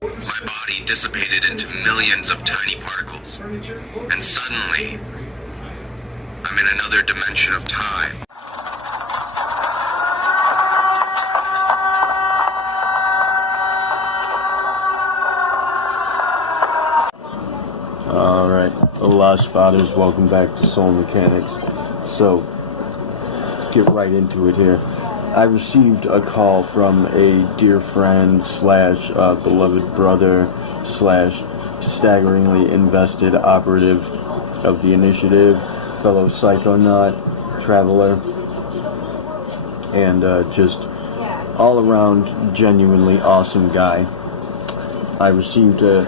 My body dissipated into millions of tiny particles, and suddenly, I'm in another dimension of time. Alright, Lost Fathers, welcome back to Soul Mechanics. So, get right into it here. I received a call from a dear friend slash beloved brother slash staggeringly invested operative of the initiative, fellow psychonaut, traveler, and just all around genuinely awesome guy. I received a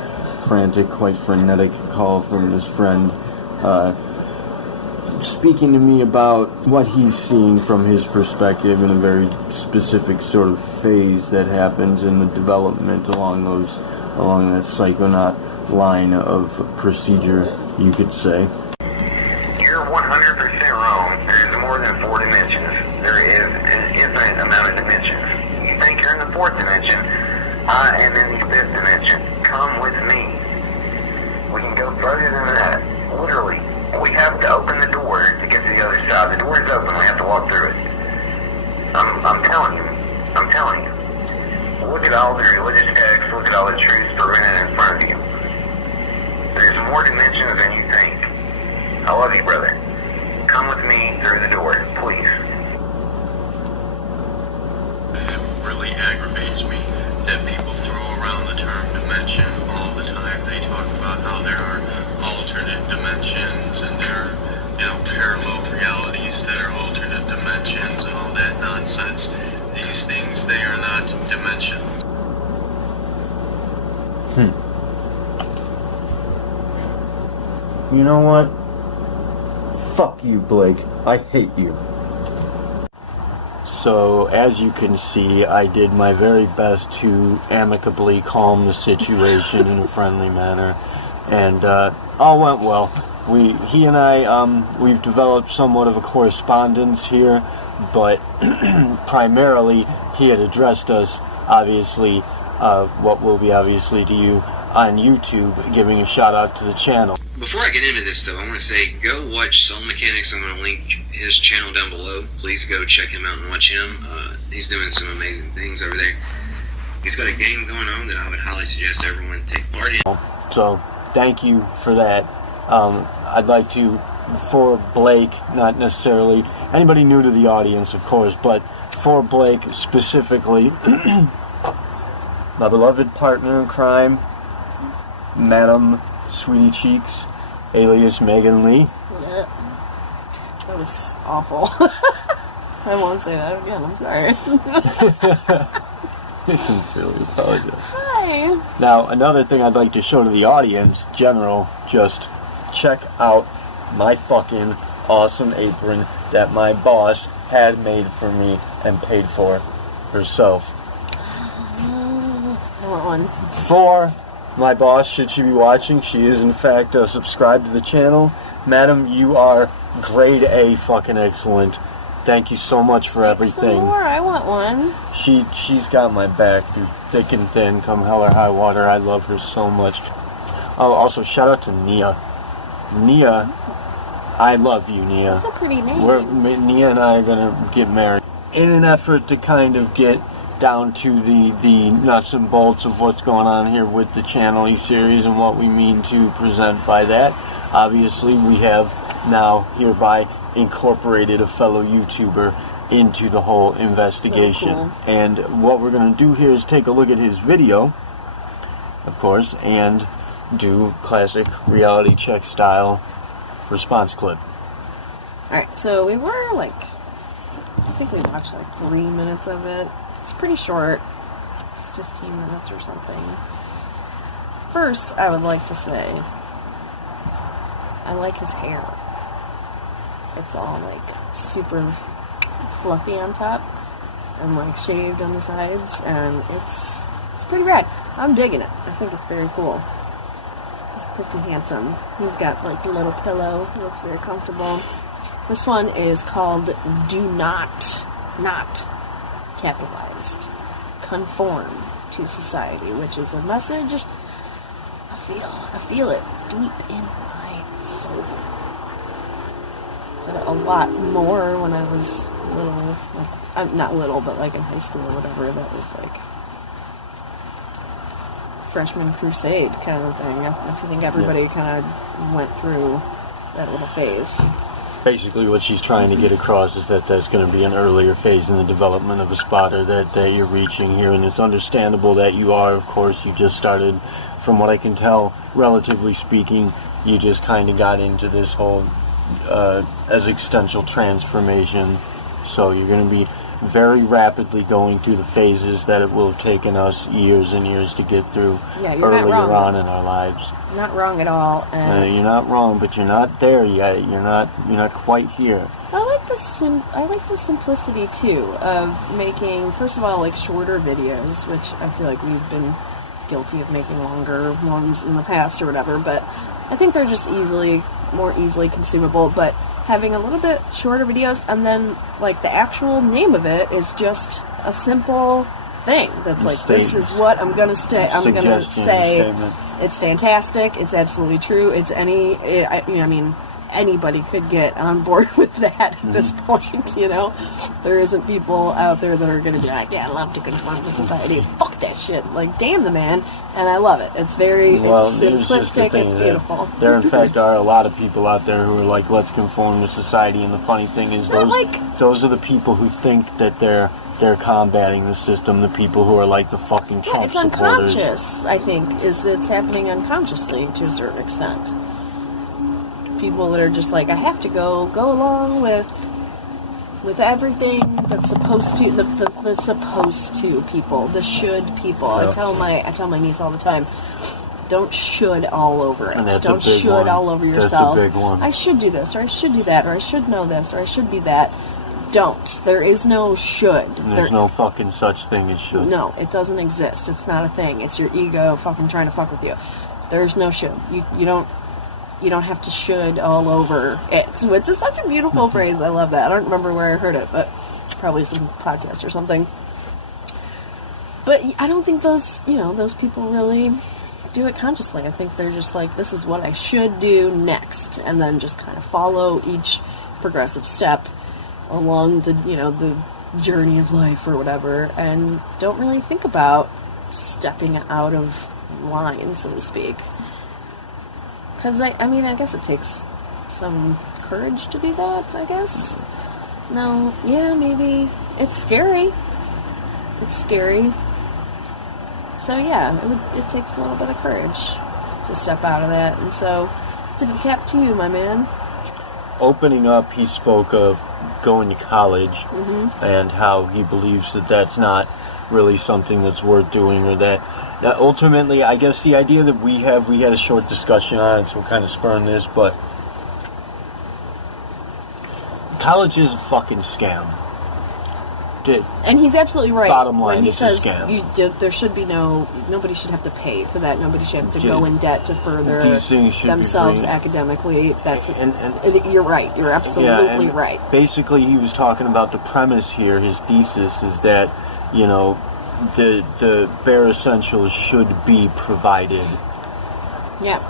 frantic, quite frenetic call from this friend speaking to me about what he's seeing from his perspective in a very specific sort of phase that happens in the development along that psychonaut line of procedure, you could say. You're 100% wrong. There's more than 4 dimensions. There is an infinite amount of dimensions. You think you're in the 4th dimension. I am in the 5th dimension. Come with me. We can go further than that. Literally. We have to open the door to get to the other side. The door is open. We have to walk through it. I'm telling you. I'm telling you. Look at all the religious texts. Look at all the truths presented in front of you. There's more dimensions than you think. I love you, brother. Come with me through the door, please. It really aggravates me that people throw around the term dimension all the time. They talk about how there are alternate dimensions and there are, parallel realities that are alternate dimensions and all that nonsense. These things, they are not dimensions. You know what? Fuck you, Blake. I hate you. So, as you can see, I did my very best to amicably calm the situation in a friendly manner, and all went well. He and I, we've developed somewhat of a correspondence here, but primarily he had addressed us, obviously, what will be obviously to you on YouTube, giving a shout out to the channel. Before I get into this, though, I want to say, go watch Soul Mechanics. I'm going to link his channel down below. Please go check him out and watch him. He's doing some amazing things over there. He's got a game going on that I would highly suggest everyone take part in. So, thank you for that. I'd like to, for Blake, not necessarily anybody new to the audience, of course, but for Blake specifically, my beloved partner in crime, Madam Sweetie Cheeks, alias Megan Lee. Yeah. That was awful. I won't say that again, I'm sorry. I sincerely apologize. Hi! Now, another thing I'd like to show to the audience, general, just check out my fucking awesome apron that my boss had made for me and paid for herself. I want one. For my boss, should she be watching, she is in fact subscribed to the channel. Madam, you are grade A fucking excellent. Thank you so much for everything. Some more, I want one. She's got my back through thick and thin, come hell or high water. I love her so much. Oh, also shout out to Nea. Nea, I love you, Nea. That's a pretty name. Nea and I are gonna get married in an effort to kind of get down to the nuts and bolts of what's going on here with the channel series and what we mean to present by that. Obviously, we have now hereby incorporated a fellow YouTuber into the whole investigation. So cool. And what we're going to do here is take a look at his video, of course, and do classic reality check style response clip. Alright, so we were I think we watched 3 minutes of it. It's pretty short. It's 15 minutes or something. First, I would like to say, I like his hair. It's all super fluffy on top and shaved on the sides, and it's pretty rad. I'm digging it. I think it's very cool. He's pretty handsome. He's got a little pillow. He looks very comfortable. This one is called Do Not capitalized, conform. to society, which is a message I feel it deep in my soul. But a lot more when I was little, like, I'm not little, but like in high school or whatever, that was like freshman crusade kind of thing. I think everybody kind of went through that little phase. Basically what she's trying to get across is that there's going to be an earlier phase in the development of a spotter that you're reaching here, and it's understandable that you are. Of course, you just started, from what I can tell, relatively speaking, you just kind of got into this whole existential transformation, so you're going to be very rapidly going through the phases that it will have taken us years and years to get through earlier on in our lives. You're not wrong at all. And you're not wrong, but you're not there yet. You're not quite here. I like the simplicity too of making, first of all, like shorter videos, which I feel like we've been guilty of making longer ones in the past or whatever, but I think they're just more easily consumable. But having a little bit shorter videos, and then like the actual name of it is just a simple thing that's like, this is what I'm gonna say. It's fantastic, it's absolutely true, anybody could get on board with that at this point, you know? There isn't people out there that are going to be like, yeah, I love to conform to society. Fuck that shit. Like, damn the man. And I love it. It's very it's simplistic, it's beautiful. There, in fact, are a lot of people out there who are like, let's conform to society. And the funny thing is, those are the people who think that they're combating the system, the people who are like the fucking Trump supporters. It's unconscious, I think, it's happening unconsciously to a certain extent. People that are just like, I have to go along with everything that's supposed to, the supposed to people, the should people. Yeah. I tell my niece all the time, don't should all over it. Don't should all over yourself. That's a big one. I should do this, or I should do that, or I should know this, or I should be that. Don't. There is no should. There's no fucking such thing as should. No, it doesn't exist. It's not a thing. It's your ego fucking trying to fuck with you. There's no should. You don't have to should all over it, which is such a beautiful phrase. I love that. I don't remember where I heard it, but probably some podcast or something. But I don't think those people really do it consciously. I think they're just like, this is what I should do next, and then just kind of follow each progressive step along the journey of life or whatever, and don't really think about stepping out of line, so to speak. Because, I guess it takes some courage to be that, I guess. No, yeah, maybe. It's scary. So, yeah, it takes a little bit of courage to step out of that. And so, tip of the cap to you, my man. Opening up, he spoke of going to college and how he believes that that's not really something that's worth doing, or that ultimately, I guess the idea that we had a short discussion on it, so we're kind of spurring this, but college is a fucking scam. And he's absolutely right. Bottom line, when he it's says a scam. There should be nobody should have to pay for that. Nobody should have to go in debt to further themselves academically. You're right. You're absolutely right. Basically, he was talking about the premise here. His thesis is that, the bare essentials should be provided. Yeah.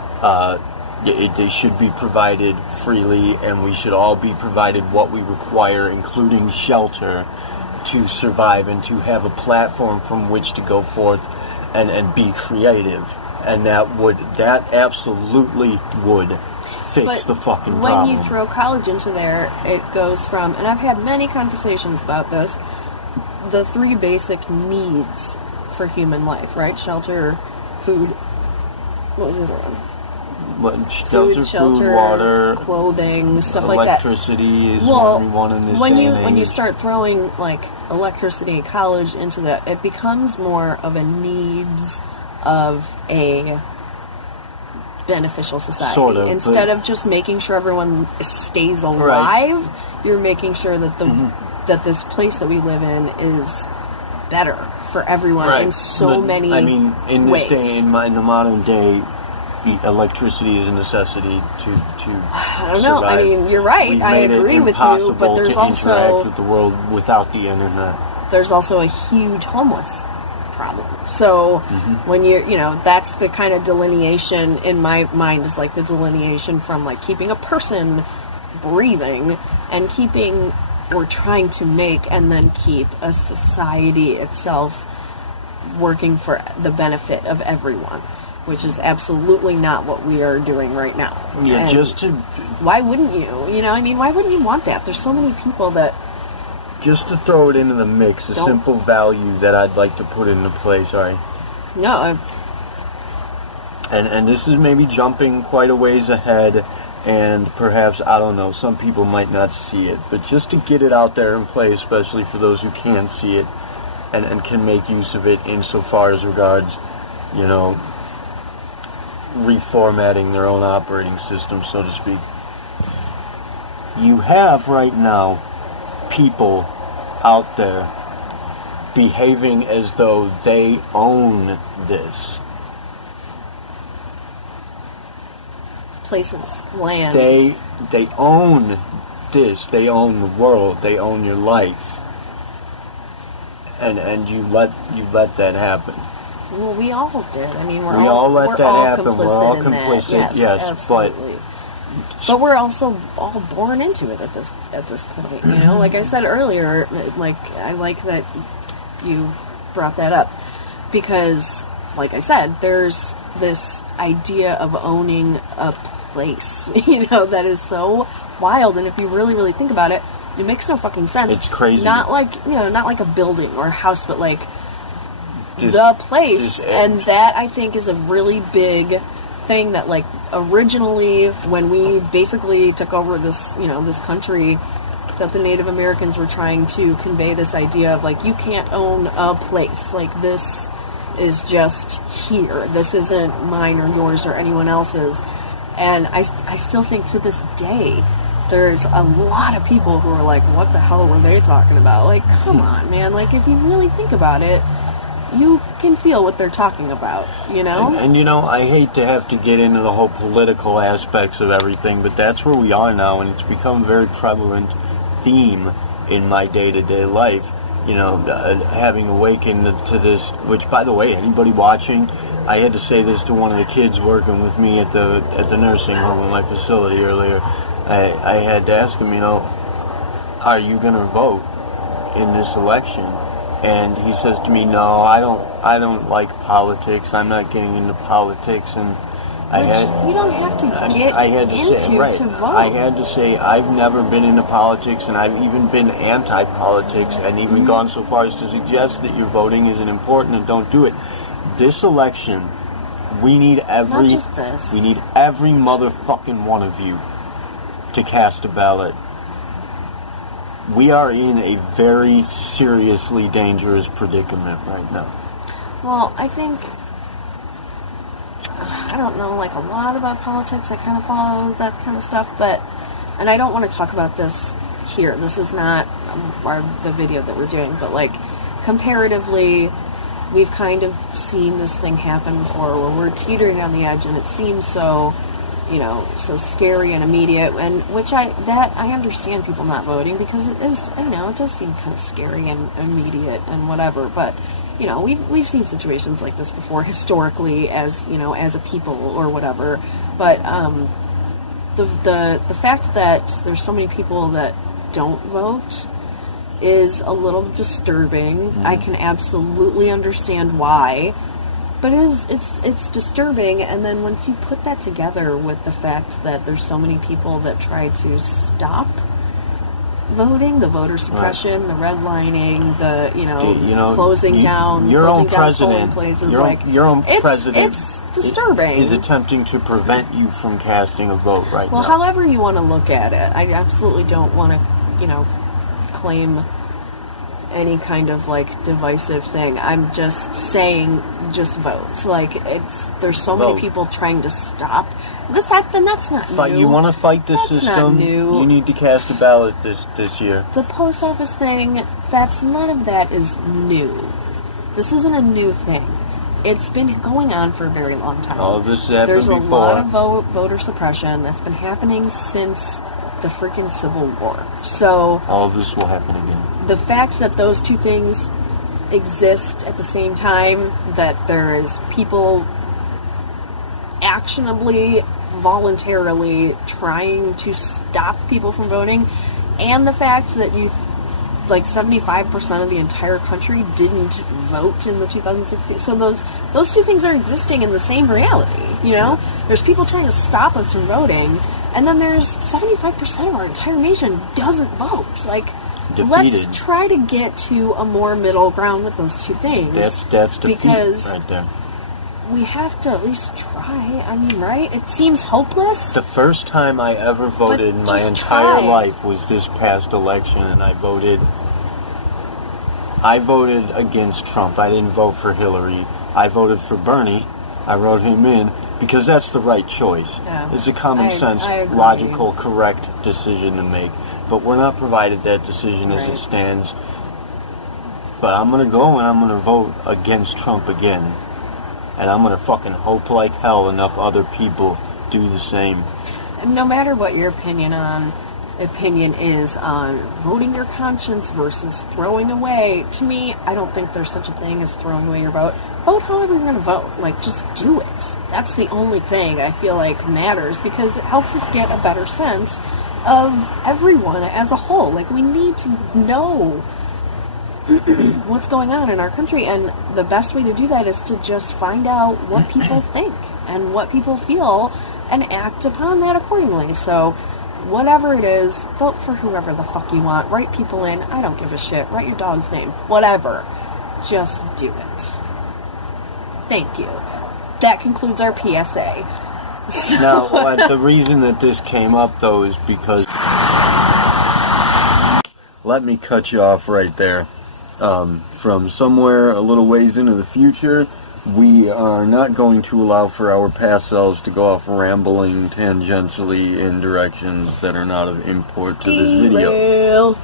They should be provided freely, and we should all be provided what we require, including shelter, to survive and to have a platform from which to go forth and be creative. And that absolutely would fix the fucking problem. When you throw college into there, it goes from, and I've had many conversations about this, the 3 basic needs for human life, right? Shelter, food, what was the other one? Shelter, water, clothing, stuff like that. Electricity is one in this day and age. When you start throwing like electricity, college into that, it becomes more of a needs of a beneficial society. Sort of, instead of just making sure everyone stays alive, you're making sure that that this place that we live in is better for everyone in so many ways. In this day, in the modern day, electricity is a necessity to I don't know. survive. You're right. We've I made agree it with you, but there's to also interact with the world without the internet. There's also a huge homeless problem. So when that's the kind of delineation in my mind, is like the delineation from like keeping a person breathing and keeping, or trying to make and then keep a society itself working for the benefit of everyone, which is absolutely not what we are doing right now. Yeah, and why wouldn't you? You know, I mean, why wouldn't you want that? There's so many people that... Just to throw it into the mix, a simple value that I'd like to put into play, sorry. No. And this is maybe jumping quite a ways ahead, and perhaps, I don't know, some people might not see it, but just to get it out there in play, especially for those who can see it, and can make use of it insofar as regards, you know, reformatting their own operating system, so to speak. You have right now people out there behaving as though they own this. Places, land. They own this. They own the world. They own your life. And you let that happen. Well, we all did. I mean, we're all all let that happen. We're all in that. complicit. Yes, absolutely. But we're also all born into it at this point. You know, like I said earlier, like I like that you brought that up, because, like I said, there's this idea of owning a place, you know, that is so wild. And if you really, really think about it, it makes no fucking sense. It's crazy. Not like, you know, not like a building or a house, but like the place. And that, I think, is a really big thing that, like, originally when we basically took over this, you know, this country, that the Native Americans were trying to convey this idea of, like, you can't own a place. Like, this is just here. This isn't mine or yours or anyone else's. And I still think to this day, there's a lot of people who are like, what the hell were they talking about? Like, come on, man. Like, if you really think about it, you can feel what they're talking about, you know? And you know, I hate to have to get into the whole political aspects of everything, but that's where we are now, and it's become a very prevalent theme in my day-to-day life. You know, having awakened to this, which, by the way, anybody watching, I had to say this to one of the kids working with me at the nursing home in my facility earlier. I had to ask him, you know, are you going to vote in this election? And he says to me, no, I don't like politics. I'm not getting into politics. And you don't have to get to vote. I had to say I've never been into politics, and I've even been anti-politics, and even gone so far as to suggest that your voting isn't important and don't do it. This election, we need every motherfucking one of you to cast a ballot. We are in a very seriously dangerous predicament right now. Well, I think, I don't know, like, a lot about politics. I kind of follow that kind of stuff, and I don't want to talk about this here. This is not the video that we're doing, but, like, comparatively, we've kind of seen this thing happen before, where we're teetering on the edge, and it seems so, you know, so scary and immediate, and I understand people not voting, because it is, you know, it does seem kind of scary and immediate and whatever, but, you know, we've seen situations like this before historically, as, you know, as a people or whatever, but the fact that there's so many people that don't vote is a little disturbing. I can absolutely understand why, but it's disturbing. And then once you put that together with the fact that there's so many people that try to stop voting, the voter suppression, the redlining, the closing down polling places, your own president. It's disturbing. Is attempting to prevent you from casting a vote right now. Well, however you want to look at it, I absolutely don't want to, you know, claim any kind of, like, divisive thing. I'm just saying, just vote. Like, there's so many people trying to stop then that's not new. You want to fight the system? Not new. You need to cast a ballot this year. The post office thing, none of that is new. This isn't a new thing. It's been going on for a very long time. Oh, this happened There's before. A lot of voter suppression that's been happening since the freaking Civil War. So all of this will happen again. The fact that those two things exist at the same time that there is people actionably, voluntarily trying to stop people from voting, and the fact that 75% of the entire country didn't vote in the 2016. So those two things are existing in the same reality, you know? There's people trying to stop us from voting, and then there's 75% of our entire nation doesn't vote. Like, defeated. Let's try to get to a more middle ground with those two things. That's defeat because right there. we have to at least try. I mean, right? It seems hopeless. The first time I ever voted in my just entire try. life was this past election, and I voted against Trump. I didn't vote for Hillary. I voted for Bernie. I wrote him in because that's the right choice. Yeah. It's a common sense, I agree. logical, correct decision to make. But we're not provided that decision as Right. it stands. But I'm going to go and I'm going to vote against Trump again. And I'm going to fucking hope like hell enough other people do the same. And no matter what your opinion is on voting your conscience versus throwing away, to me, I don't think there's such a thing as throwing away your vote. Vote however you're going to vote. Like, just do it. That's the only thing I feel like matters, because it helps us get a better sense of everyone as a whole. Like, we need to know what's going on in our country, and the best way to do that is to just find out what people think and what people feel and act upon that accordingly. So whatever it is, vote for whoever the fuck you want. Write people in. I don't give a shit. Write your dog's name. Whatever. Just do it. Thank you. That concludes our PSA. Now, the reason that this came up, though, is because... Let me cut you off right there. From somewhere a little ways into the future, we are not going to allow for our past selves to go off rambling tangentially in directions that are not of import to this video.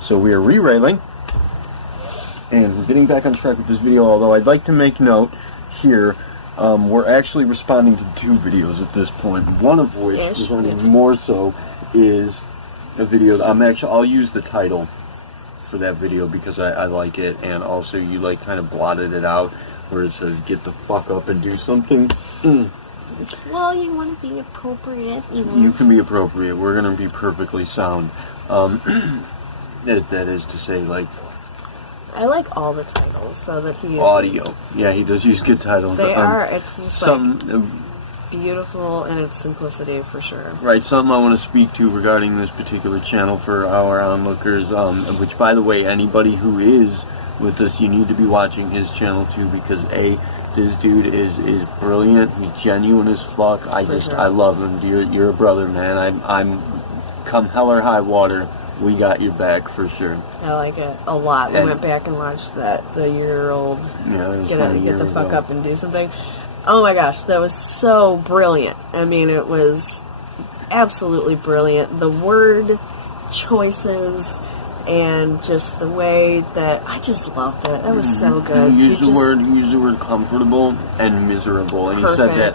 So we are re-railing, and we're getting back on track with this video, although I'd like to make note here, we're actually responding to 2 videos at this point, one of which, more so, is a video that I'll use the title for that video because I like it, and also you kind of blotted it out where it says get the fuck up and do something. Well, you want to be appropriate, you know. You can be appropriate. We're going to be perfectly sound. That is to say, I like all the titles, though, that he uses. Audio. Yeah, he does use good titles. They are. It's just some beautiful in its simplicity, for sure. Right, something I want to speak to regarding this particular channel for our onlookers, which, by the way, anybody who is with us, you need to be watching his channel too, because this dude is brilliant. He's genuine as fuck. I love him. You're a brother, man. I'm come hell or high water, we got your back for sure. I like it a lot. We went back and watched the year-old get the fuck up and do something. Oh my gosh, that was so brilliant. I mean, it was absolutely brilliant. The word choices and just the way that I just loved it. That was so good. He used the word comfortable and miserable, and he said that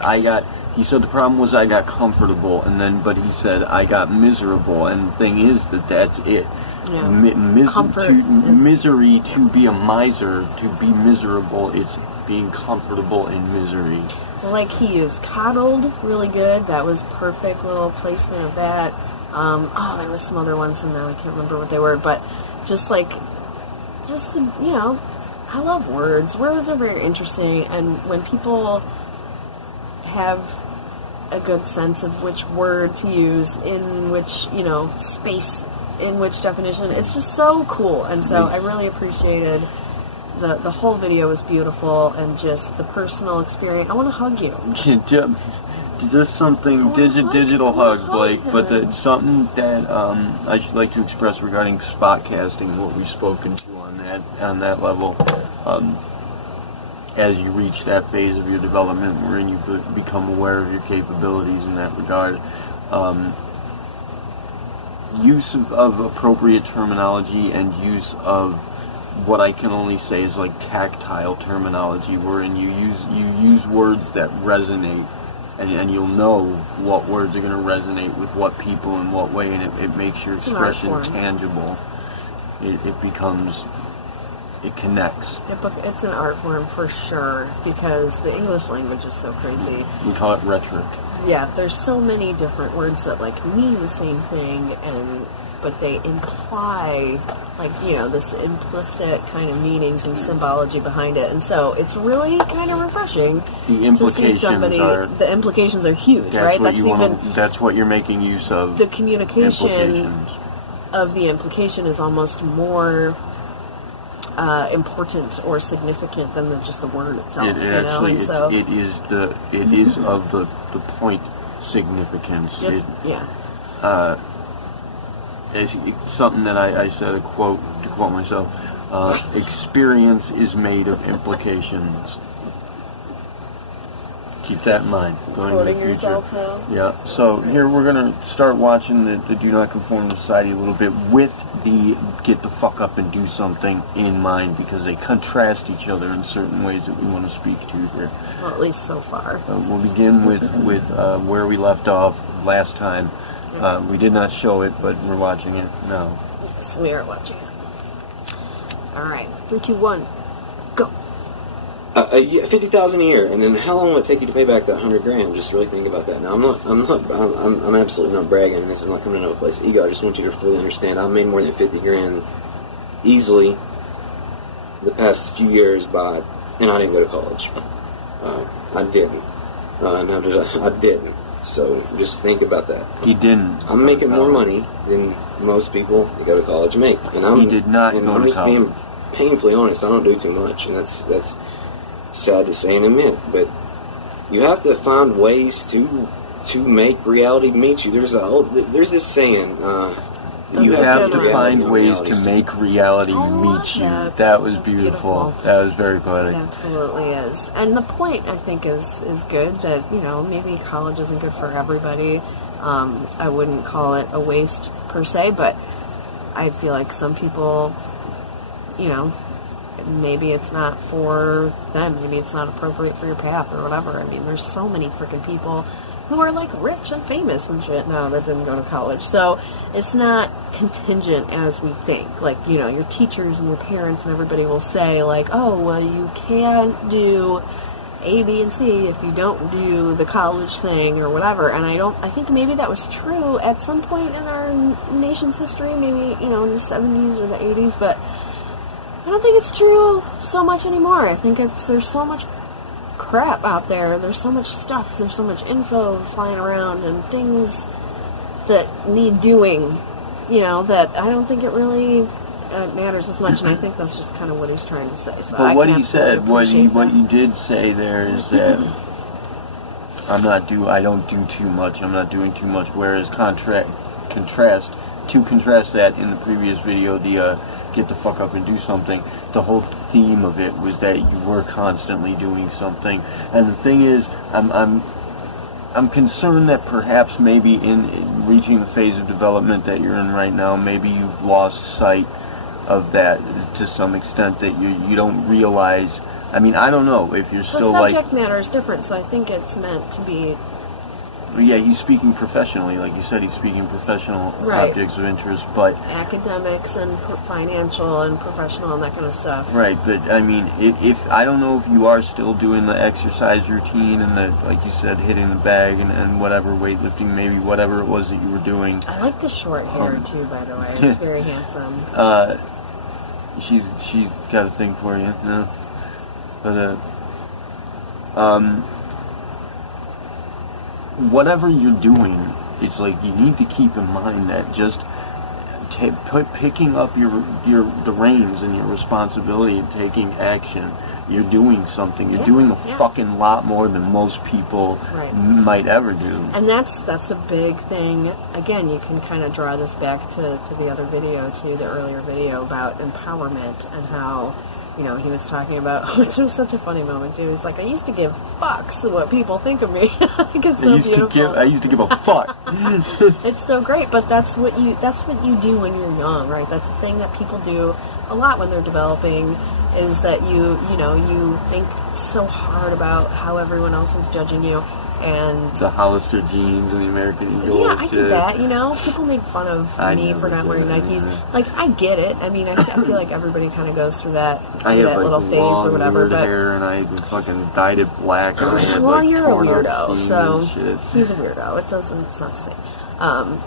he said the problem was I got comfortable, but he said I got miserable, and the thing is that's it. Yeah. Misery, to be a miser, to be miserable, it's being comfortable in misery. Like, he used coddled really good. That was perfect little placement of that. There was some other ones in there. I can't remember what they were, but I love words. Words are very interesting, and when people have a good sense of which word to use in which, space, in which definition, it's just so cool. And so I really appreciated the whole video was beautiful, and just the personal experience. I want to hug you. Just something digital hug, Blake, but something that I should like to express regarding spot casting, what we've spoken to on that level. As you reach that phase of your development wherein you become aware of your capabilities in that regard, use of appropriate terminology and use of what I can only say is tactile terminology, wherein you use words that resonate, and you'll know what words are going to resonate with what people in what way, and it makes your expression tangible. It becomes it connects. It's an art form for sure, because the English language is so crazy. We call it rhetoric. Yeah, there's so many different words that like mean the same thing, but they imply like, you know, this implicit kind of meanings and symbology behind it, and so it's really kind of refreshing The implications to see somebody. The implications are huge, right? That's what you're making use of. The communication implications. of the implication is almost more important or significant than just the word itself. It is of the point significance. It's something that I said, to quote myself, experience is made of implications. Keep that in mind going into the future. Yourself now? Yeah. So here we're going to start watching the Do Not Conform to Society a little bit with the get the fuck up and do something in mind, because they contrast each other in certain ways that we want to speak to here. Well, at least so far. We'll begin with where we left off last time. We did not show it, but we're watching it now. Yes, we are watching it. Alright, 3, 2, 1, go. 50,000 a year, and then how long will it take you to pay back that 100 grand? Just really think about that. Now, I'm absolutely not bragging, and this is not coming out of a place of ego. I just want you to fully understand. I've made more than 50 grand easily the past few years and I didn't go to college. I didn't. I didn't. So just think about that. He didn't. I'm making more money than most people that go to college make, and he did not go to college. I'm just being painfully honest. I don't do too much, and that's sad to say and admit, but you have to find ways to make reality meet you. There's this saying. You have to find ways to make reality meet you. That was beautiful. That was very poetic. It absolutely is. And the point, I think, is good, that, you know, maybe college isn't good for everybody. I wouldn't call it a waste per se, but I feel like some people, you know, maybe it's not for them. Maybe it's not appropriate for your path or whatever. I mean, there's so many freaking people who are like rich and famous and shit now that didn't go to college. So it's not contingent as we think. Like, you know, your teachers and your parents and everybody will say like, oh, well, you can't do A, B, and C if you don't do the college thing or whatever. And I think maybe that was true at some point in our nation's history, maybe, you know, in the 70s or the 80s, but I don't think it's true so much anymore. I think there's so much crap out there. There's so much stuff. There's so much info flying around and things that need doing, you know, that I don't think it really matters as much. And I think that's just kind of what he's trying to say. So but what he said, what you did say there is that I don't do too much. I'm not doing too much. Whereas contrast that in the previous video, the get the fuck up and do something, the whole theme of it was that you were constantly doing something. And the thing is, I'm concerned that perhaps maybe in reaching the phase of development that you're in right now, maybe you've lost sight of that to some extent, that you don't realize. I mean, I don't know if you're still like... The subject matter is different, so I think it's meant to be... Yeah, he's speaking professionally. Like you said, he's speaking professional objects of interest, but... Academics and financial and professional and that kind of stuff. Right, but I mean, if I don't know if you are still doing the exercise routine and the, like you said, hitting the bag and whatever, weightlifting, maybe whatever it was that you were doing. I like the short hair too, by the way. It's very handsome. She's got a thing for you, you know? But whatever you're doing, it's like you need to keep in mind that just picking up the reins and your responsibility of taking action, you're doing something. You're doing a fucking lot more than most people might ever do. And that's a big thing. Again, you can kind of draw this back to the other video, to the earlier video about empowerment and how, you know, he was talking about, which was such a funny moment too. He's like, I used to give fucks what people think of me. It's so beautiful. I used to give a fuck. It's so great, but that's what you do when you're young, right? That's a thing that people do a lot when they're developing, is that you think so hard about how everyone else is judging you. And the Hollister jeans and the American Eagle. yeah, I did that. You know, people make fun of me for not wearing Nikes. Like, I get it. I mean, I feel like everybody kind of goes through that, I had like little phase long, or whatever. weird but hair, and I fucking dyed it black. And I had, well, like, you're a torn up weirdo, jeans so and shit. he's a weirdo. It's not the same.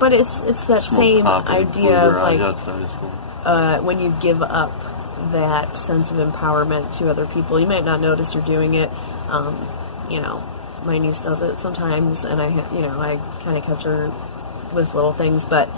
But it's that Smoked same pop and idea flew of around like outside of school. when you give up that sense of empowerment to other people. You might not notice you're doing it. You know, my niece does it sometimes, and I kind of catch her with little things. But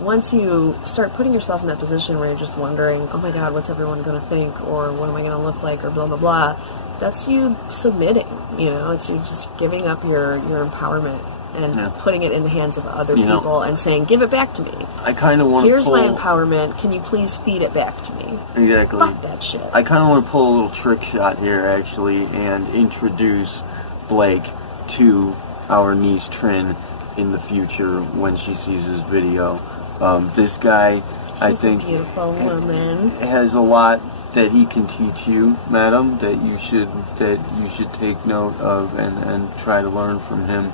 once you start putting yourself in that position where you're just wondering, oh my God, what's everyone going to think, or what am I going to look like, or blah blah blah, that's you submitting. You know, it's you just giving up your empowerment and putting it in the hands of other people and saying, give it back to me. I kind of want to Here's pull... my empowerment. Can you please feed it back to me? Exactly. Fuck that shit. I kind of want to pull a little trick shot here, actually, and introduce Blake to our niece Trin in the future when she sees this video. This guy, I think, a beautiful woman. has a lot that he can teach you, madam, that you should take note of and try to learn from him.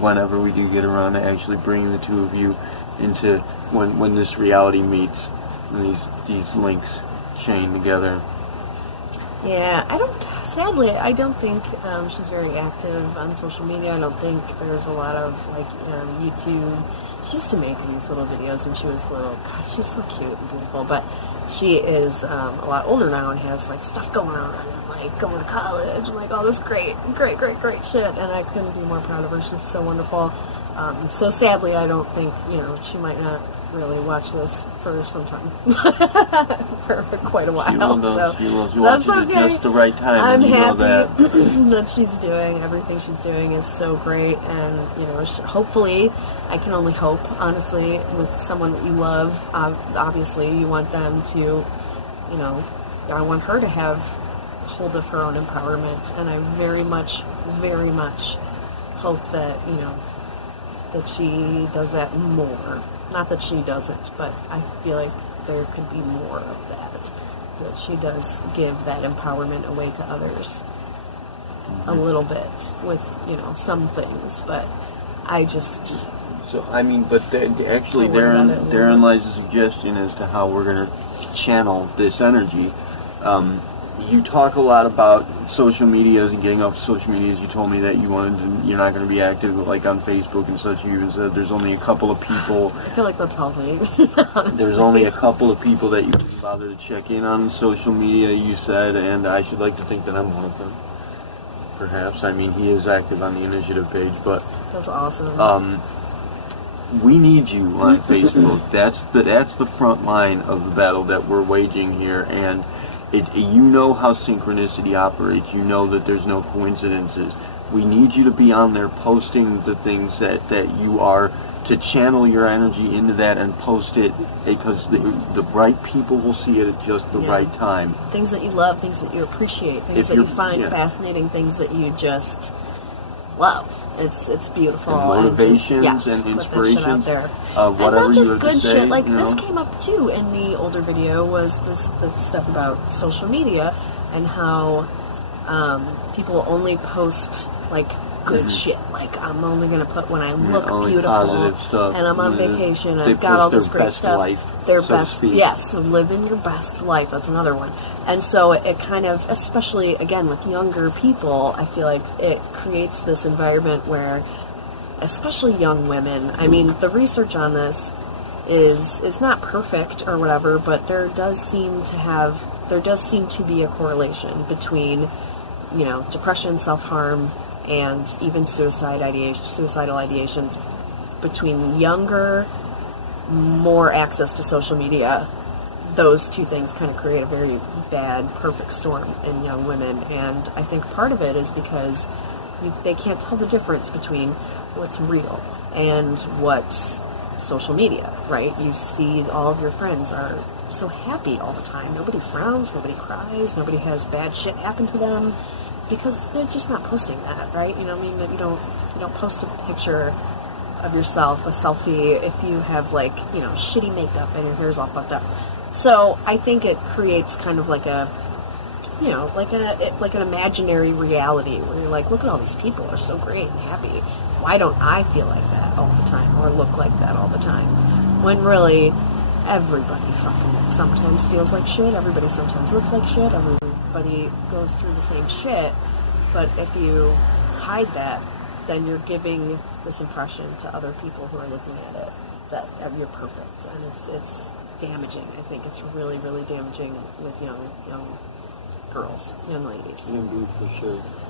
Whenever we do get around to actually bringing the two of you into when this reality meets and these links chain together. Yeah, sadly, I don't think she's very active on social media. I don't think there's a lot of YouTube. She used to make these little videos when she was little. God, she's so cute and beautiful, but she is a lot older now and has like stuff going on, and like going to college and like all this great shit. And I couldn't be more proud of her. She's so wonderful. So sadly, I don't think she might not really watch this for some time, for quite a while. She will. She that's watches okay. at just the right time. I'm and you happy know that. that she's doing everything she's doing is so great, and hopefully, I can only hope, honestly, with someone that you love. Obviously, you want them to, I want her to have hold of her own empowerment, and I very much hope that that she does that more. Not that she doesn't, but I feel like there could be more of that. So that she does give that empowerment away to others a little bit with, some things. But I just... So, I mean, but actually therein lies the suggestion as to how we're going to channel this energy. You talk a lot about social medias and getting off social medias. You told me that you're not going to be active like on Facebook and such. You even said there's only a couple of people. I feel like that's healthy. There's only a couple of people that you can bother to check in on social media, you said, and I should like to think that I'm one of them. Perhaps. I mean, he is active on the initiative page, but... That's awesome. We need you on Facebook. That's the front line of the battle that we're waging here, and you know how synchronicity operates. You know that there's no coincidences. We need you to be on there posting the things that you are, to channel your energy into that and post it, because the right people will see it at just the right time. Things that you love, things that you appreciate, things that you find fascinating, things that you just love. It's beautiful. And motivations and inspirations. Out there. Whatever and not just good shit. Like this came up too in the older video, was the stuff about social media and how people only post like good shit. Like I'm only gonna put when I look beautiful stuff. And I'm on vacation. And I've got all this great stuff. Their best, yes, living your best life. That's another one. And so it kind of, especially again with younger people, I feel like it creates this environment where, especially young women, I mean, the research on this is not perfect or whatever, but there does seem to be a correlation between, depression, self-harm, and even suicidal ideations between younger, more access to social media. Those two things kind of create a very bad perfect storm in young women, and I think part of it is because they can't tell the difference between what's real and what's social media, right? You see all of your friends are so happy all the time. Nobody frowns, nobody cries, nobody has bad shit happen to them, because they're just not posting that, right? You know what I mean? That you don't post a picture of yourself, a selfie, if you have like, shitty makeup and your hair's all fucked up. So I think it creates kind of like a you know, like an imaginary reality where you're like, look at all these people are so great and happy. Why don't I feel like that all the time or look like that all the time? When really, everybody fucking sometimes feels like shit. Everybody sometimes looks like shit. Everybody goes through the same shit. But if you hide that, then you're giving this impression to other people who are looking at it that you're perfect, and it's damaging. I think it's really, really damaging with young girls, young ladies. Indeed, for sure.